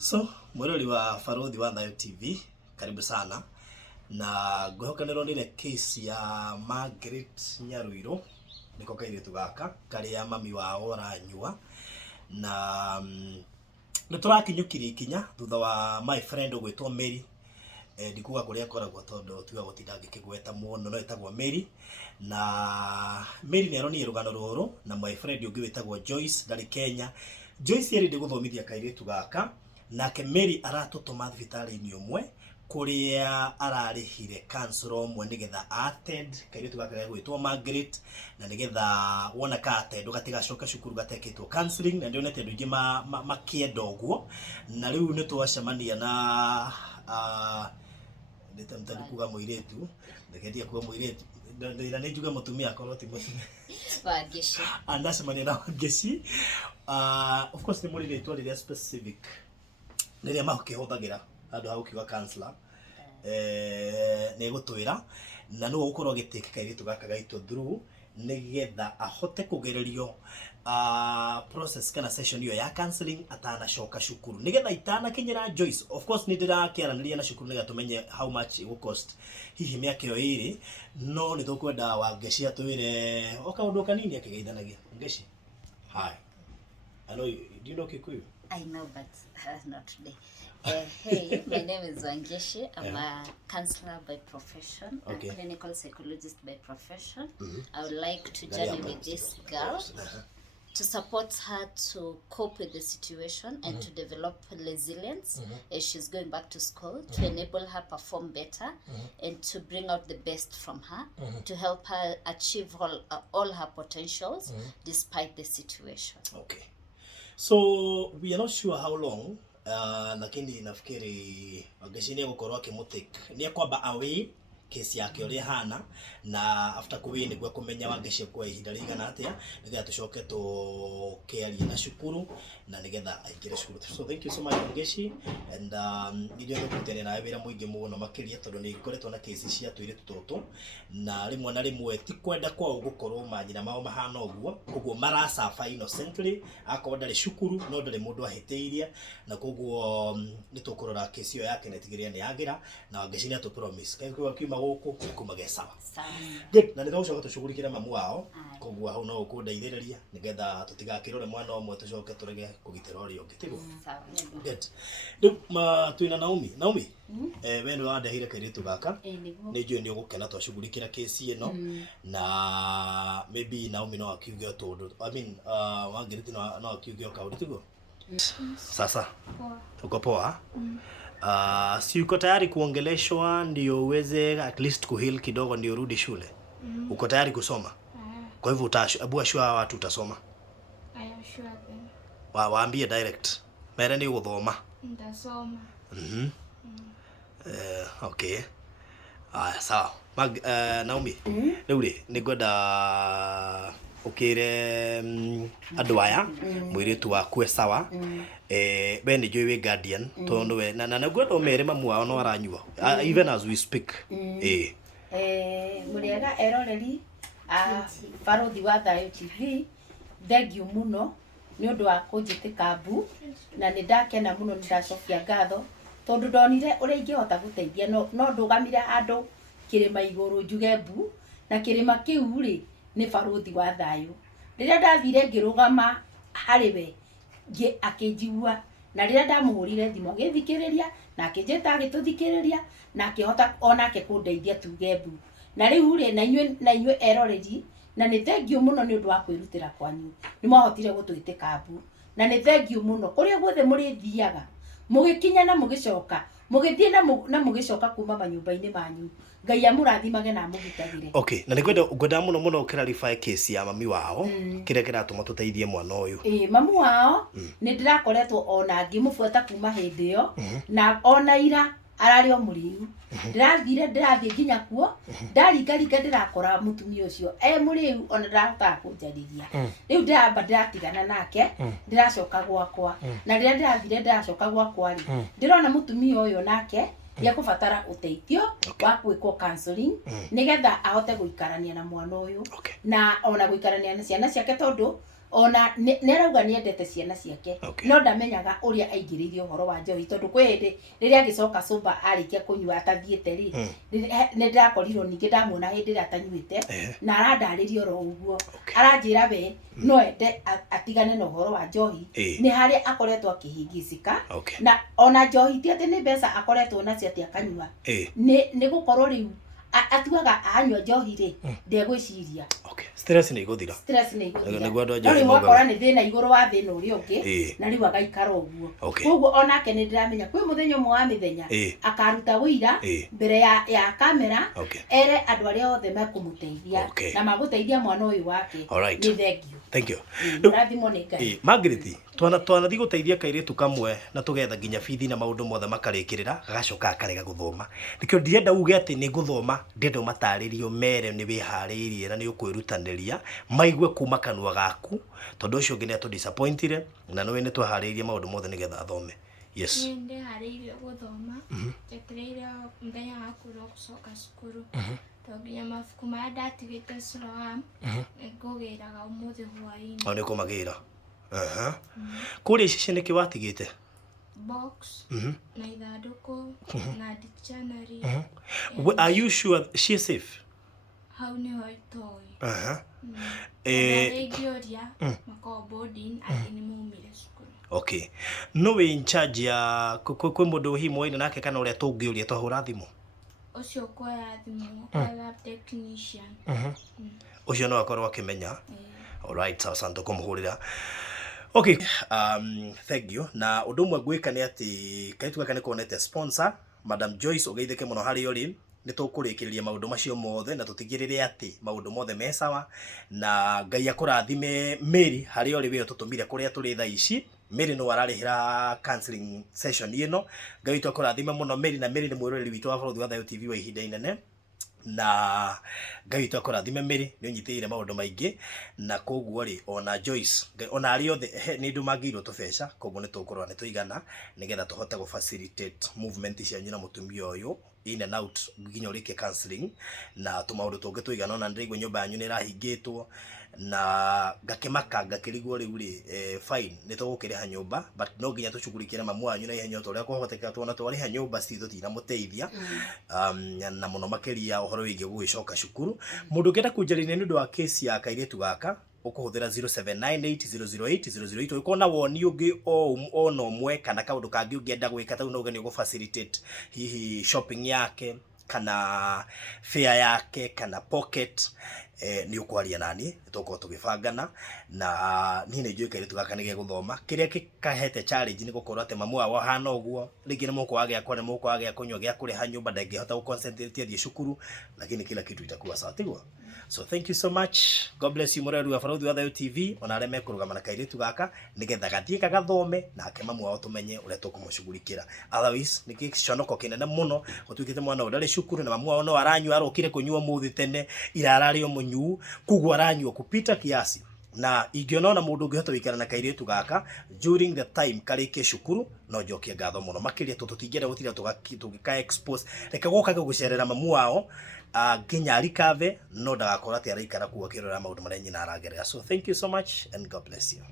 So, mwirori wa Baruthi wa Thayo TV, karibu sana. Na ngwihoka nironire case ya Margaret Nyaruiro niko kairitu gaka karia mami wao aranyua na niturakinyukirie ikinya thutha wa my friend ugwitwo Mary ndikuga kuria koragwo tondu tiga gutinda ngikigweta muno no etagwo Mary na Mary neronire rugano ruru na my friend ungi witagwo Joyce ndari Kenya. Joyce yari guthomithia kairitu gaka nake Mary aratutuma thibitari-ini umwe kuria ararihire council umwe nigetha attend kairitu gaka gwitwo Margaret na nigetha wona ka attend ugatigacoka cukuru gatekitwo counseling na ndio nete ndungi makienda uguo na riu ni twacemania na nitamtani kuga muiretu ndeketia kuga muiretu ndira ni juga mutumia akorwo ti mutumia Wangeshi andacemania na Wangeshi of course ni muiretu riria specific niria mahukihuthagira andu ha ukiuga counselor ni gutwira na no gukorwo gitikika iritu gaka gaitwo through nigetha ahote kugererio process kana session iyo ya counseling atana coka cukuru nigetha itana kinyira Joyce. Of course ni ndira kiaraniria na cukuru nigetha tumenye how much it will cost hihi miaka iyo iri no ni tukwenda Wangeshi atwire okaundu kanini akigeithanagia Wangeshi. Hi, hello, do you know Kikuyu? I know, but not today. Hey, my name is Wangeshi. I'm a counselor by profession, a clinical psychologist by profession. I would like to journey with this girl to support her to cope with the situation and to develop resilience as she's going back to school, to enable her perform better and to bring out the best from her, to help her achieve all her potentials despite the situation. Okay. So we are not sure how long lakini nafikiri Wangeshi ni gukorwo akimutake ni kwamba away case yake uri hana na after kuwi ni gwa kumenya Wangeshi kwa ihinda rigana atia nigetha tucoke tukiaria na cukuru na nigetha aingire cukuru. So thank you so much Wangeshi and ndio ndukutene na wira muingi muno makiria tondu ni ngoretwo na case cia twire tututu na rimwe na rimwe ti kwenda kwa gukorwo manyina mao mahana uguo marasafa innocently akorwo ndari cukuru no ndari mundu ahiteiria na koguo ni tukurora case iyo yake netigiria ni yagira na Wangeshi ni atu promise kai kiuma guku kumage sawa. Good, na nithocoka tucugurikira mamu wao koguo hau no ukundeithiriria nigetha tutigakirore mwana omwe tucoke turege kugitira uri ungi tigo. Good. Riu twina Naomi we ni wandehire kairitu gaka ni njui ni ugukena twacugurikira case ino na maybe Naomi no akiuge utundu I mean Wangeshi no akiuge kauri tigo. Sasa uko poa? Si uko tayari kuongeleshwa ndio uweze at least kuheal kidogo ndio urudi shule? Uko tayari kusoma? Kwa hivyo abu ashua watu utasoma? I am sure then. Waambie direct. Mere ni guthoma. Ndasoma. Okay. Sawa. Naomi. Riu ni ngwenda ukire andu aya mwiritu waku sawa we ni njui wi guardian tondu we na ngwenda umere mamu wao no aranyua even as we speak. Muriega eroreri Baruthi wa Thayo TV, thengiu muno ni undu wa kunjitika mbu na ni ndakena muno ni ndacokia ngatho tondu ndonire uria ingihota guteithia no ndugamire handu kirima iguru njuge mbu na kirima kiu ri ni Baruthi wa Thayo. Riria ndathire ngirugama hariwe akinjigua na riria ndamuhurire thimu agithikiriria na akinjeta agituthikiriria na akihota onake kundeithia tuge mbu na riu ri na inyue eroreri na ni thengiu muno ni undu wa kwirutira kwanyu ni mwahotire gutwitika mbu na ni thengiu muno kuria guothe muri thiaga mugikinya na mugicoka mugithie na mugicoka kuma manyumba-ini manyu Ngai amurathimage na amugitagire. Okay, na ngwenda muno clarify case ya mami wao kiria kiratuma tuteithie mwana uyu. Mamu wao ni ndirakoretwo ona ngimubuata kuma hindi iyo na ona ira arari o muriu ndirathie nginya kuo ndaringaringa ndirakora mutumia ucio muriu ona ndarahota kunjariria riu ndiramba ndiratigana nake ndiracoka gwakwa na riria ndirathire ndiracoka gwakwa ri ndirona mutumia uyu nake ya kufatara uteithio wa gwikwo counseling nigetha ahote guikarania na mwana uyu na ona guikarania na ciana ciake tondu ona nerauga niendete ciana ciake no ndamenyaga uria aingiririo horo wa njohi tondu kwi hindi riria agicoka cumba arikia kunyua atathiete ri ni ndirakorirwo ningi ndamuona hindi ria atanyuite na arandaririo ro uguo aranjira we no ende atigane na horo wa njohi ni haria akoretwo akihingicika na ona njohi ti ati ni mbeca akoretwo nacio ati akanyua ni gukorwo riu atuaga anywa njohi ri ndegwiciria stress ni iguthira niguo ndo njohi mwakora ni thina iguru wa thina uri ungi na riu agaikara uguo koguo onake ni ndiramenya kwi muthenya umwe wa mithenya akaruta wira mbere ya kamera ere andu aria othe makumuteithia na maguteithia mwana uyu wake ni thank you rathimo ni Ngai Margaret twanathi guteithia kairitu kamwe na tugetha nginya bithi na maundu mothe makarikirira gagacoka akarega guthoma nikio ndirenda uge ati ni guthoma ndendo mataririo mere ni wihariirie na ni ukwirutaniria maigue kuma kanwa gaku tondu ucio ngi ni atu disappointed na no ni twahariirie maundu mothe nigetha athome yes ndi hariirie guthoma tekereire mthenya wa kuro gucoka cukuru tonginya mabuku maya ndatigite Siloam ngugiraga umuthi hwaini oni kumagira kuri ici niki watigite box na ithanduku na dictionary are you sure she is safe how ni hoitoi ngioria mako boarding akini mumire cukuru okay no we in charge ya kwe mundu himo ina nake kana uria tungioria twahura thimu ucio kwa thimu kwa lab technician ucio no akorwo akimenya alright sawa santo kumhurira okay thank you na undu mwe gwika ni ati kaitu gaka ni kuonete sponsor Madam Joyce ugeithike muno hari yori ni tukurikiriria maundu macio mothe na tutigirire ati maundu mothe mesawa na Ngai akurathime Mary hari yori we tutumire kuria turi tha ici Mary no ararihira counseling session ino Ngai tukurathime muno Mary na Mary ni mwiroreri witu wa Borothi wa Thayo TV wa ihinda inene na Ngai tukurathime Mary ni unyitire maundu maingi na koguo ri ona Joyce ona ari othe ni ndu magiro tubeca koguo ni tukurwa ni tuigana nigetha tuhote go facilitate movement cia nyina mutumia uyu in and out nginya urike counseling na tumaundu tungi tuigana ona ndirigwo nyumba yanyu ni rahingitwo na ngakimaka ngakirigwo riu ri fine ni tugukiriha nyumba but no nginya tucugurikire mamu wanyu na ihenya utoria kuhoteka tuona twariha nyumba ci tutina muteithia na muno makiria uhoro wigi gugicoka cukuru mundu ngenda kunjarĩria ni ndu wa case ya kairitu gaka ukuhuthira 0798008008 ukona woni ungi o no mwe kana kaundu kangi ungienda gwika tau no gani go facilitate hihi shopping yake kana fare yake kana pocket ni ukwaria nani tuko tugibangana na ni ne njui kairitu gaka nige guthoma kiria kikahete challenge ni gukorwo ate mamu wao hana uguo ringi ni muko wage akore muko wage akunywa gya kuriha nyumba ndangihota ku concentrate thie cukuru lakini kila kitu itakuwa sawa tigwa. So thank you so much. God bless you Murari wa Borothi wa Thayo TV ona areme kurugama na kairitu gaka nigetha gathie kagathome na ake mamu wao tumenye uria tukumushugurikira otherwise nikiconoko kinene muno gutuikite mwana udari cukuru na mamu wao no aranywa arokire kunywa muthi tene irarari omunyu kugwa aranywa kupita kiasi na ingionona mundu ngihota wikara na kairitu gaka during the time karike cukuru no njokie ngatho muno makiria tutingera gutira tugika expose reka goka gucerera mamu wao nginya arikave no ndagakora ati araikara kuwa kirora maundu maria nyina aragerera. So thank you so much and God bless you.